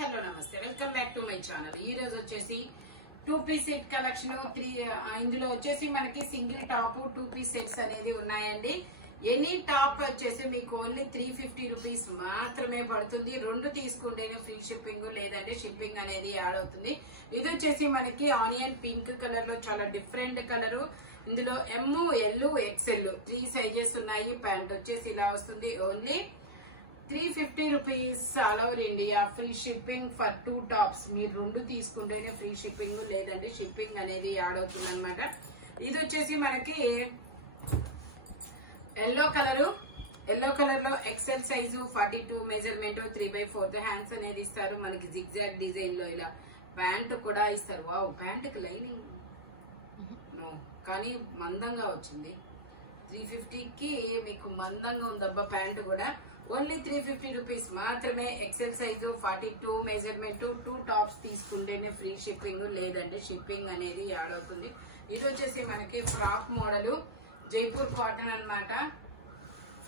Hello నమస్తే welcome back to my channel. ఈ రోజు వచ్చేసి 2 పీస్ సెట్ కలెక్షన్ ఇందులో వచ్చేసి మనకి సింగిల్ టాప్ 2 పీస్ సెట్స్ అనేది ఉన్నాయండి. ఎనీ టాప్ వచ్చేసి మీకు ఓన్లీ 350 రూపీస్ మాత్రమే పడుతుంది. రెండు తీసుకుంటేనే ఫ్రీ షిప్పింగ్, లేదంటే షిప్పింగ్ అనేది యాడ్ అవుతుంది. ఇది వచ్చేసి మనకి ఆనియన్ పింక్ కలర్ లో చాలా డిఫరెంట్ కలర్. ఇందులో ఎమ్, ఎల్, ఎక్స్ఎల్ 3 సైజెస్ ఉన్నాయి. ప్యాంట్ వచ్చేసి ఇలా వస్తుంది. Only 350 rupees all over India. Free shipping for 2 tops. మీరు రెండు తీసుకుంటేనే ఫ్రీ షిప్పింగ్, లేదంటే షిప్పింగ్ అనేది యాడ్ అవుతుంది అనమాట. ఇది వచ్చేసి మనకి ఎల్లో కలర్ లో ఎక్సెల్ సైజు 42 మెజర్మెంట్ 3/4 హ్యాండ్స్ అనేది ఇస్తారు. మనకి జిగ్జాగ్ డిజైన్ లో ఇలా ప్యాంట్ కూడా ఇస్తారు. వావ్, ప్యాంట్ కి లైనింగ్ నో, కానీ మందంగా వచ్చింది. 350కి మీకు మందంగా ఉందబ్బా ప్యాంట్ కూడా. ఓన్లీ 350 రూపీస్ మాత్రమే. ఎక్సెల్ సైజు 42 మెజర్మెంట్ 2 టాప్స్ తీసుకుంటేనే ఫ్రీ షిప్పింగ్, లేదంటే షిప్పింగ్ అనేది యాడ్ అవుతుంది. ఇది వచ్చేసి మనకి ఫ్రాక్ మోడల్, జైపూర్ కాటన్ అన్నమాట.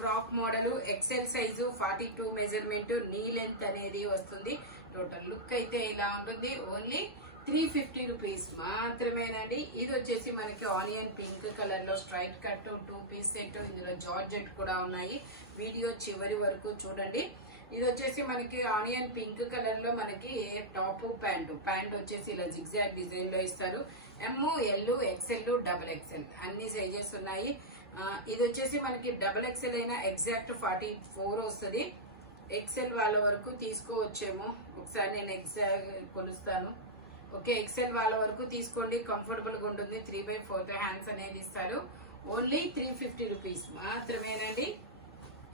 Frock model XL size 42 measurement, knee length అనేది వస్తుంది. టోటల్ లుక్ అయితే ఇలా ఉంటుంది. ఓన్లీ 350 రూపీస్ మాత్రమేనండి. ఇది వచ్చేసి మనకి ఆనియన్ పింక్ కలర్ లో స్ట్రైట్ కట్ 2 పీస్ సెట్. ఇందులో జార్జెట్ కూడా ఉన్నాయి. వీడియో చివరి వరకు చూడండి. ఇది వచ్చేసి మనకి ఆనియన్ పింక్ కలర్ లో మనకి టాప్ ప్యాంట్ వచ్చేసి ఇలా జిగ్జాగ్ డిజైన్ లో ఇస్తారు. ఎమ్, ఎల్, ఎక్స్ఎల్, డబుల్ ఎక్స్ఎల్ అన్ని సైజెస్ ఉన్నాయి. ఇది వచ్చేసి మనకి డబుల్ ఎక్స్ఎల్ అయినా ఎగ్జాక్ట్ 44 వస్తుంది. ఎక్స్ఎల్ వాళ్ళ వరకు తీసుకోవచ్చేమో, ఒకసారి నేను ఎగ్జాక్ట్ కొలుస్తాను. ఓకే, ఎక్సెల్ వాళ్ళ వరకు తీసుకోండి, కంఫర్టబుల్ గా ఉంటుంది. 3/4 హ్యాండ్స్ అనేది ఇస్తారు. ఓన్లీ 350 రూపీస్ మాత్రమేనండి.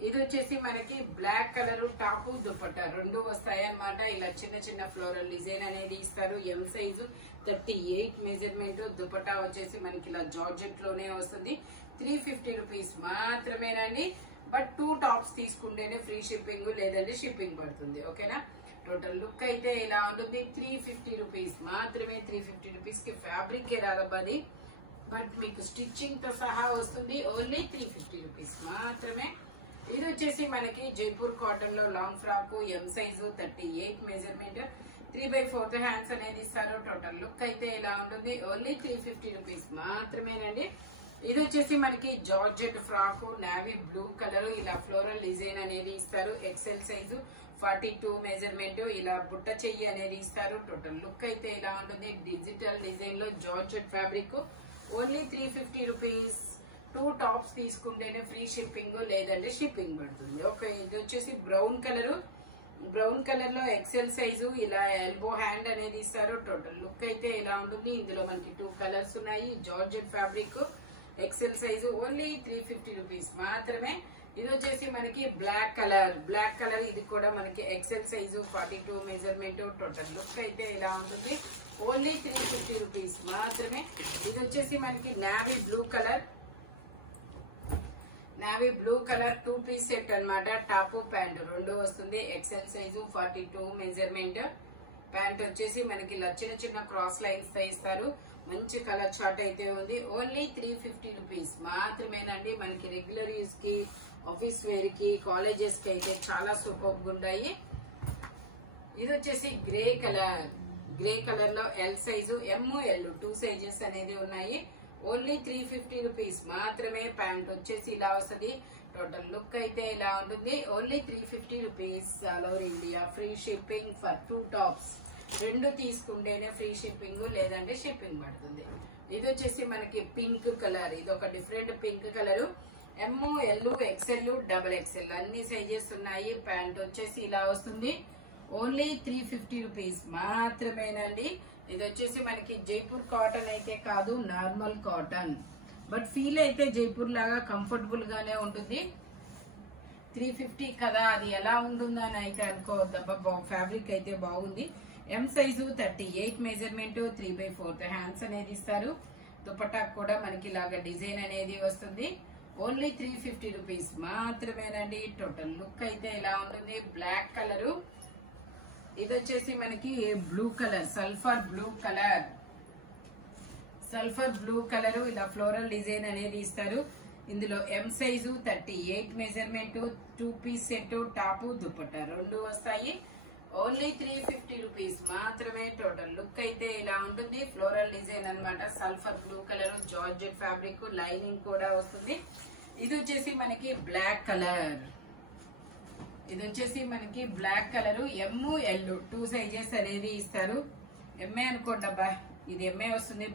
ఇది వచ్చేసి మనకి బ్లాక్ కలర్ టాప్ దుపట్టా రెండు వస్తాయి అన్నమాట. ఇలా చిన్న చిన్న ఫ్లోరల్ డిజైన్ అనేది ఇస్తారు. ఎం సైజు 38 మెజర్మెంట్. దుపట్టా వచ్చేసి మనకి ఇలా జార్జెట్ లోనే వస్తుంది. 350 రూపీస్ మాత్రమేనండి. బట్ 2 టాప్స్ తీసుకుంటేనే ఫ్రీ షిప్పింగ్, లేదంటే షిప్పింగ్ పడుతుంది. ఓకేనా. టోటల్ లుక్ అయితే ఇలా ఉంటుంది. 350 రూపీస్ మాత్రమే. 350 రూపీస్ కి ఫ్యాబ్రిక్ రాదబ్బది, బట్ మీకు స్టిచ్చింగ్ తో సహా వస్తుంది. ఓన్లీ 350 రూపీస్ మాత్రమే. ఇది వచ్చేసి మనకి జైపూర్ కాటన్ లో లాంగ్ ఫ్రాక్, ఎం సైజు 38 మెజర్మెంట్, 3/4 హ్యాండ్స్ అనేది ఇస్తారు. టోటల్ లుక్ అయితే ఇలా ఉంటుంది. ఓన్లీ 350 రూపీస్ మాత్రమేనండి. ఇది వచ్చేసి మనకి georgette frock, navy blue colour, ఇలా ఫ్లోరల్ డిజైన్ అనేది ఇస్తారు. ఎక్సెల్ సైజు 42 మెజర్మెంట్, ఇలా బుట్ట చెయ్యి అనేది ఇస్తారు. టోటల్ లుక్ అయితే ఇలా ఉంటుంది. డిజిటల్ డిజైన్ లో georgette fabric. Only 350 rupees. 2 tops తీసుకుంటేనే ఫ్రీ షిప్పింగ్, లేదంటే షిప్పింగ్ పడుతుంది. ఓకే, ఇది వచ్చేసి బ్రౌన్ కలర్ లో ఎక్సెల్ సైజు, ఇలా ఎల్బో హ్యాండ్ అనేది ఇస్తారు. టోటల్ లుక్ అయితే ఇలా ఉంటుంది. ఇందులో మనకి 2 కలర్స్ ఉన్నాయి. Georgette fabric, XL size. Only 350 rupees మాత్రమే. ఇది వచ్చేసి మనకి బ్లాక్ కలర్ ఇది కూడా మనకి XL size 42 measurement. Total look అయితే ఇలా ఉంటుంది. ఓన్లీ 350 రూపీస్ మాత్రమే. ఇది వచ్చేసి మనకి navy blue colour 2 piece set అన్నమాట. టాప్ ప్యాంట్ రెండు వస్తుంది. XL size 42 measurement. ప్యాంట్ వచ్చేసి మనకి ఇలా చిన్న చిన్న క్రాస్ లైన్స్ తో ఇస్తారు. మంచి కలర్ చార్ట్ అయితే ఉంది. ఓన్లీ 350 రూపీస్ మాత్రమేనండి. మనకి రెగ్యులర్ యూజ్ కి, ఆఫీస్ వేర్ కి, కాలేజెస్ కి అయితే చాలా సూపర్ గా ఉంటాయి. ఇది వచ్చేసి గ్రే కలర్ లో L size, M, L 2 sizes అనేది ఉన్నాయి. ఓన్లీ 350 రూపీస్ మాత్రమే. ప్యాంట్ వచ్చేసి ఇలా వస్తుంది. టోటల్ లుక్ అయితే ఇలా ఉంటుంది. Only 350 rupees all over India. Free shipping for 2 tops. రెండు తీసుకుంటేనే ఫ్రీ షిప్పింగ్, లేదంటే షిప్పింగ్ పడుతుంది. ఇది వచ్చేసి మనకి పింక్ కలర్. ఇది ఒక different pink colour. M, L, XL, double XL అన్ని సైజెస్ ఉన్నాయి. ప్యాంట్ వచ్చేసి ఇలా వస్తుంది. ఓన్లీ 350 రూపీస్ మాత్రమేనండి. ఇది వచ్చేసి మనకి జైపూర్ కాటన్ అయితే కాదు, నార్మల్ కాటన్. బట్ ఫీల్ అయితే జైపూర్ లాగా కంఫర్టబుల్ గానే ఉంటుంది. 350 కదా, అది ఎలా ఉంటుందని అయితే అనుకోవద్దబ్బా. ఫ్యాబ్రిక్ అయితే బాగుంది. ఎం సైజు 38 మెజర్మెంట్, 3/4 హ్యాండ్స్ అనేది ఇస్తారు. దుపట్టా కూడా మనకి ఇలాగా డిజైన్ అనేది వస్తుంది. ఓన్లీ 350 రూపీస్ మాత్రమేనండి. టోటల్ లుక్ అయితే ఇలా ఉంటుంది. Black colour. ఇది వచ్చేసి మనకి blue colour, sulphur blue colour, ఇలా ఫ్లోరల్ డిజైన్ అనేది ఇస్తారు. ఇందులో M size 38 measurement 2 piece set top dupatta రెండు వస్తాయి. ఓన్లీ 350 రూపీస్ మాత్రమే. టోటల్ లుక్ అయితే ఇలా ఉంటుంది. ఫ్లోరల్ డిజైన్ అన్నమాట. Sulphur blue colour, georgette fabric, lining కూడా వస్తుంది. ఇది వచ్చేసి మనకి బ్లాక్ కలర్. ఇది వచ్చేసి మనకి black colour. M L 2 sizes అనేది ఇస్తారు. ఎంఏ అనుకోండి అబ్బా, ఇది ఎంఏ వస్తుంది.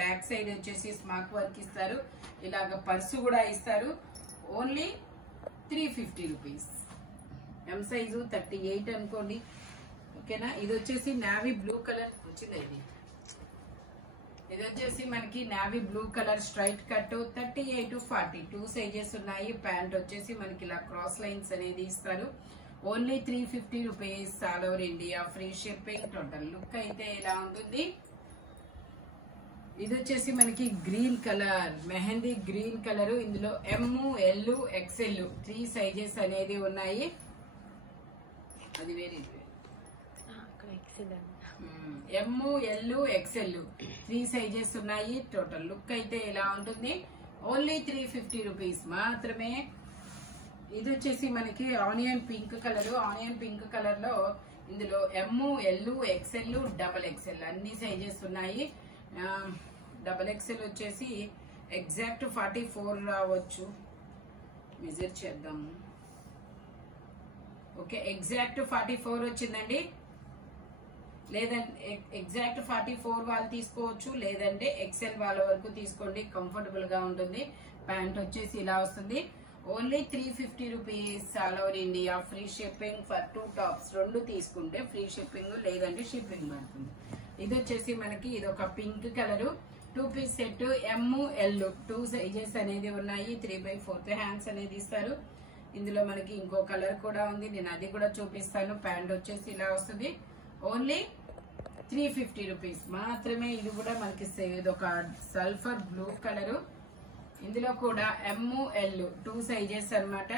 బ్యాక్ సైడ్ వచ్చేసి స్మార్ట్ వర్క్ ఇస్తారు. ఇలాగ పర్సు కూడా ఇస్తారు. Only 350 rupees. ఎం సైజు 38 అనుకోండి, ఓకేనా. ఇది వచ్చేసి నావీ బ్లూ కలర్ వచ్చింది. ఇది వచ్చేసి మనకి navy blue colour straight cut 38 to 40 2 sizes ఉన్నాయి. ప్యాంట్ వచ్చేసి మనకి ఇలా క్రాస్ లైన్స్ అనేది ఇస్తారు. Only 350 rupees. All over India free shipping. Total look అయితే ఇలా ఉంటుంది. ఇది వచ్చేసి మనకి green colour, mehndi green colour. ఇందులో ఎమ్ ఎల్ ఎక్స్ఎల్ 3 సైజెస్ అనేది ఉన్నాయి. అది వేరే ఎమ్ ఎల్ ఎక్స్ఎల్ 3 సైజెస్ ఉన్నాయి. టోటల్ లుక్ అయితే ఇలా ఉంటుంది. ఓన్లీ 350 రూపీస్ మాత్రమే. ఇది వచ్చేసి మనకి onion pink colour. Onion pink colour లో ఇందులో M L XL double XL అన్ని సైజెస్ ఉన్నాయి. డబల్ ఎక్స్ఎల్ వచ్చేసి ఎగ్జాక్ట్ 44 రావచ్చు. మెజర్ చేద్దాము. ఓకే, ఎగ్జాక్ట్ 44 వచ్చిందండి. లేదంటే ఎగ్జాక్ట్ 44 వాళ్ళు తీసుకోవచ్చు, లేదంటే ఎక్సెల్ వాళ్ళ వరకు తీసుకోండి, కంఫర్టబుల్ గా ఉంటుంది. ప్యాంట్ వచ్చేసి ఇలా వస్తుంది. Only 350 rupees. All over India free shipping for 2 tops. 2 తీసుకుంటే ఫ్రీ షిప్పింగ్, లేదంటే షిప్పింగ్ పడుతుంది. ఇది వచ్చేసి మనకి ఇది ఒక pink colour 2 piece set. M L 2 sizes అనేది ఉన్నాయి. 3/4 హ్యాండ్స్ అనేది ఇస్తారు. ఇందులో మనకి ఇంకో కలర్ కూడా ఉంది, నేను అది కూడా చూపిస్తాను. ప్యాంట్ వచ్చేసి ఇలా వస్తుంది. ఓన్లీ 350 రూపీస్ మాత్రమే. ఇది కూడా మనకి ఇది ఒక సల్ఫర్ బ్లూ కలర్. ఇందులో కూడా ఎమ్ ఎల్ 2 సైజెస్ అన్నమాట.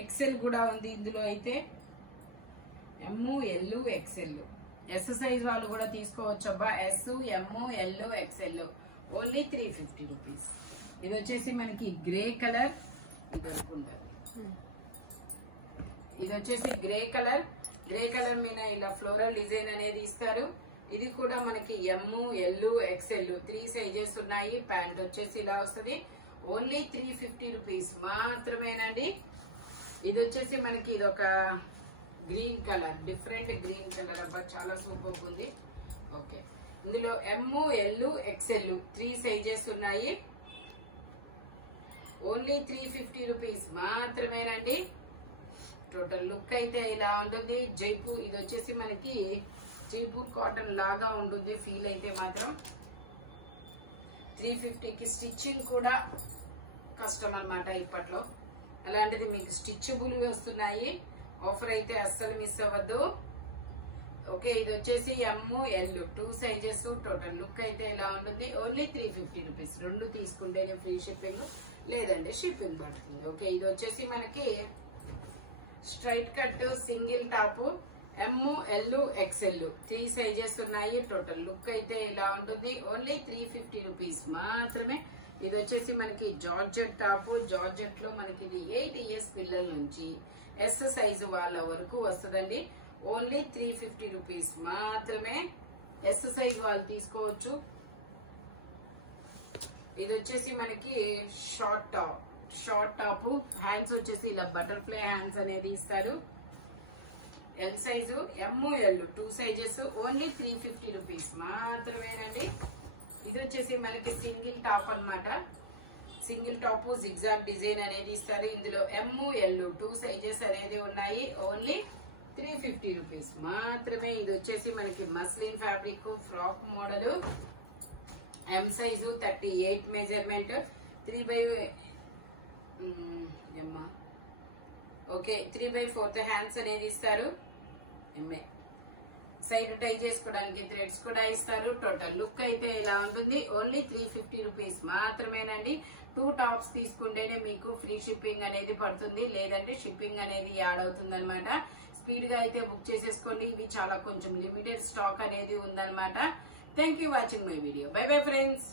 ఎక్సెల్ కూడా ఉంది ఇందులో. అయితే M L XL S size వాళ్ళు కూడా తీసుకోవచ్చు అబ్బా. S M L XL only 350 rupees. ఇది వచ్చేసి మనకి గ్రే కలర్. ఇది అనుకుంటారు. ఇది వచ్చేసి గ్రే కలర్. గ్రే కలర్ మీద ఇలా ఫ్లోరల్ డిజైన్ అనేది ఇస్తారు. ఇది కూడా మనకి ఎమ్ ఎల్ ఎక్స్ఎల్ 3 సైజెస్ ఉన్నాయి. ప్యాంట్ వచ్చేసి ఇలా వస్తుంది. ఓన్లీ 350 రూపీస్ మాత్రమేనండి. ఇది వచ్చేసి మనకి ఇది ఒక green colour, different green colour అబ్బా, చాలా సూపర్ ఉంది. ఓకే, ఇందులో ఎమ్ ఎల్ ఎక్స్ఎల్ 3 సైజెస్ ఉన్నాయి. ఓన్లీ 350 రూపీస్ మాత్రమేనండి. టోటల్ లుక్ అయితే ఇలా ఉంటుంది. జైపూర్, ఇది వచ్చేసి మనకి జైపూర్ కాటన్ లాగా ఉంటుంది ఫీల్ అయితే మాత్రం. 350కి స్టిచ్చింగ్ కూడా కష్టం అన్నమాట ఇప్పట్లో. అలాంటిది మీకు స్టిచ్బుల్ వస్తున్నాయి. ఆఫర్ అయితే అస్సలు మిస్ అవ్వద్దు. ఓకే, ఇది వచ్చేసి ఎమ్ ఎల్ 2 సైజెస్. టోటల్ లుక్ అయితే ఇలా ఉంటుంది. Only 350 rupees. 2 తీసుకుంటేనే ఫ్రీ షిప్పింగ్, లేదంటే షిప్పింగ్ పడుతుంది. ఓకే, ఇది వచ్చేసి మనకి straight cut single top M L XL 3 sizes ఉన్నాయి. టోటల్ లుక్ అయితే ఇలా ఉంటుంది. ఓన్లీ 350 రూపీస్ మాత్రమే. ఇది వచ్చేసి మనకి జార్జెట్ టాప్. జార్జెట్ లో మనకి ఇది 8 ఇయర్స్ పిల్లల నుంచి ఎస్ సైజు వాళ్ళ వరకు వస్తుందండి. ఓన్లీ 350 రూపీస్ మాత్రమే. ఎస్ సైజ్ వాళ్ళు తీసుకోవచ్చు. ఇది వచ్చేసి మనకి షార్ట్ టాప్. హ్యాండ్స్ వచ్చేసి ఇలా బటర్ఫ్లై హ్యాండ్స్ అనేది ఇస్తారు. L size M L 2 sizes. Only 350 rupees మాత్రమేనండి. ఇది వచ్చేసి మనకి సింగిల్ టాప్ అన్నమాట. సింగిల్ టాప్ జిగ్జాగ్ డిజైన్ అనేది ఇస్తారు. ఇందులో ఎమ్ ఎల్ 2 సైజెస్ అనేది ఉన్నాయి. ఓన్లీ 350 రూపీస్ మాత్రమే. ఇది వచ్చేసి మనకి మస్లిన్ ఫ్యాబ్రిక్ ఫ్రాక్ మోడల్. ఎం సైజు 38 మెజర్మెంట్. 3/4 హ్యాండ్స్ అనేది ఇస్తారు. ఎంఏ సైడ్ టై చేసుకోవడానికి థ్రెడ్స్ కూడా ఇస్తారు. టోటల్ లుక్ అయితే ఇలా ఉంటుంది. ఓన్లీ 350 రూపీస్ మాత్రమేనండి. 2 టాప్స్ తీసుకుంటేనే మీకు ఫ్రీ షిప్పింగ్ అనేది పడుతుంది, లేదంటే షిప్పింగ్ అనేది యాడ్ అవుతుంది అనమాట. స్పీడ్ గా అయితే బుక్ చేసేసుకోండి. ఇవి చాలా కొంచెం లిమిటెడ్ స్టాక్ అనేది ఉందన్నమాట. Thank you watching my video. By bye friends.